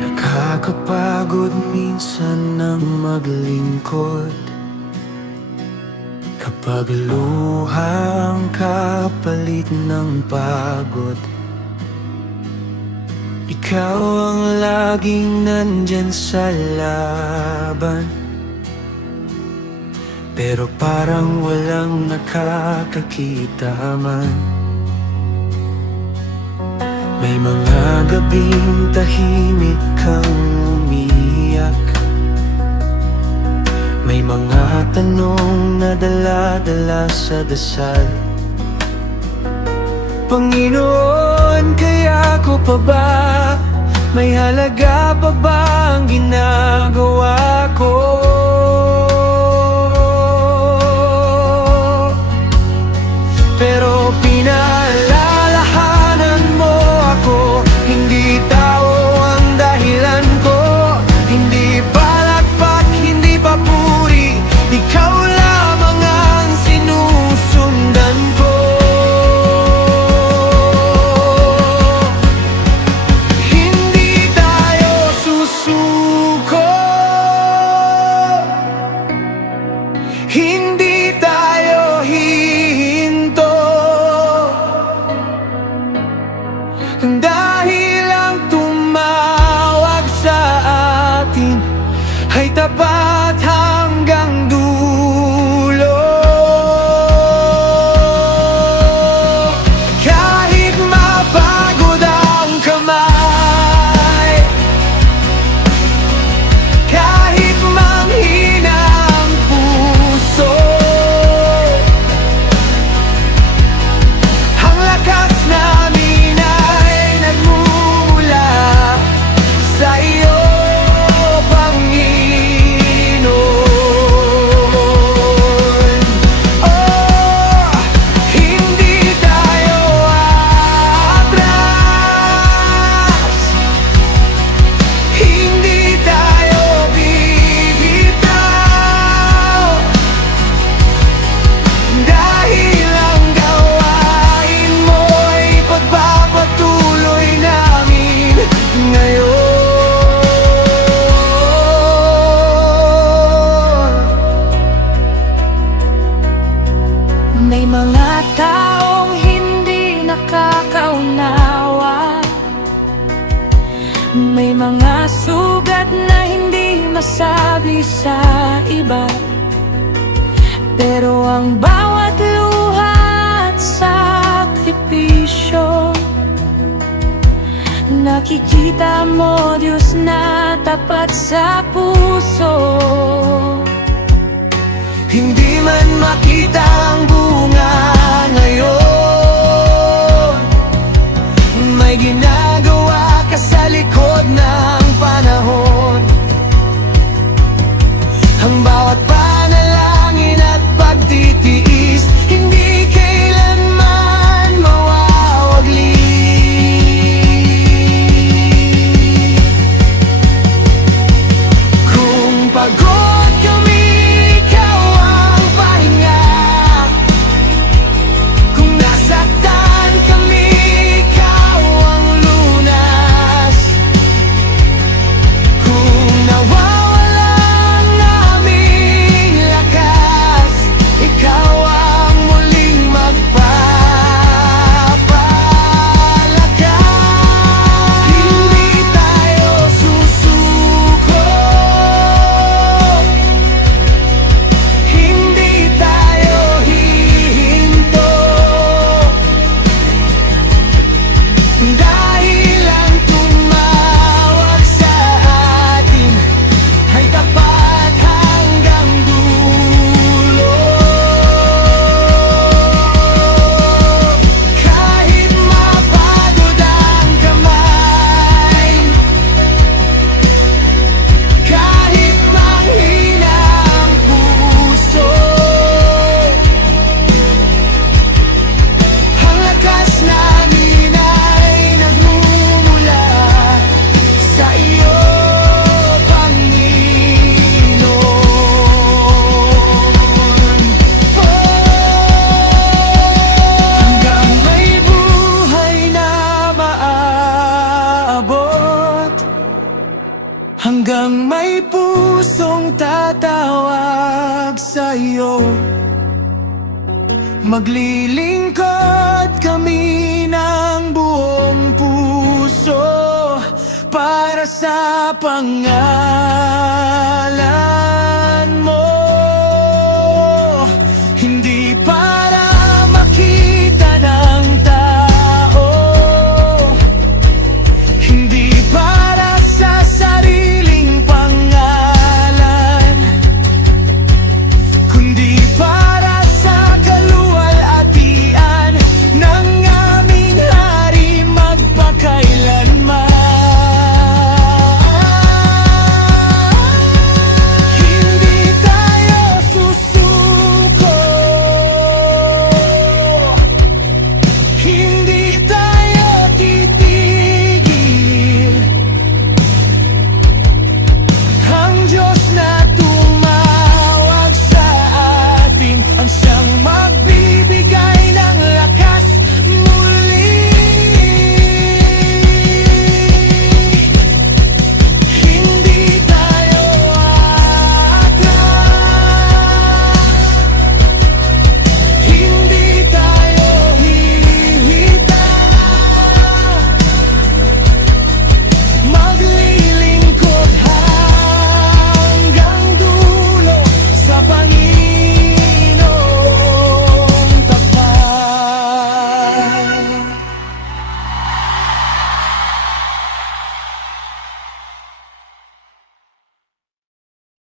Nakakapagod minsan ng maglingkod, kapag luha ang kapalit ng pagod. Ikaw ang laging nandyan sa laban, pero parang walang nakakakita man. May mga gabing tahimik kang umiyak, may mga tanong na dala-dala sa dasal. Panginoon, kaya ko pa ba? May halaga pa ba ang ginagawa ko? Pero pinaalalahanan mo ako, hindi tao ang dahilan ko, hindi palakpak, hindi papuri, ikaw lamang ang sinusundan ko. Hindi tayo susuko, hindi tayo hihinto, dahil ang tumawag sa atin ay tapat hanggang dulo. Kahit mapagod ang kamay, kahit manghina ang puso, ang lakas namin ay nagmumula sa iyo, Panginoon. Oh, hindi tayo atras, hindi tayo bibitaw, dahil ang gawain mo'y pagpapatuloy namin ngayon. May mga taong hindi nakakaunawa, may mga sugat na hindi masabi sa iba, pero ang bawat luha at sakripisyo, nakikita mo, Diyos, na tapat sa puso. Hindi man makita ang bunga ngayon, may ginagawa ka sa likod ng panahon. Ang bawat panalangin at pagtitiis, hindi kailanman mawawagli. Kung pagod kami, ikaw ang pahinga. Kung nasaktan kami, ikaw ang lunas. hanggang may pusong tatawag sa'yo. Maglilingkod kami ng buong puso para sa pangalan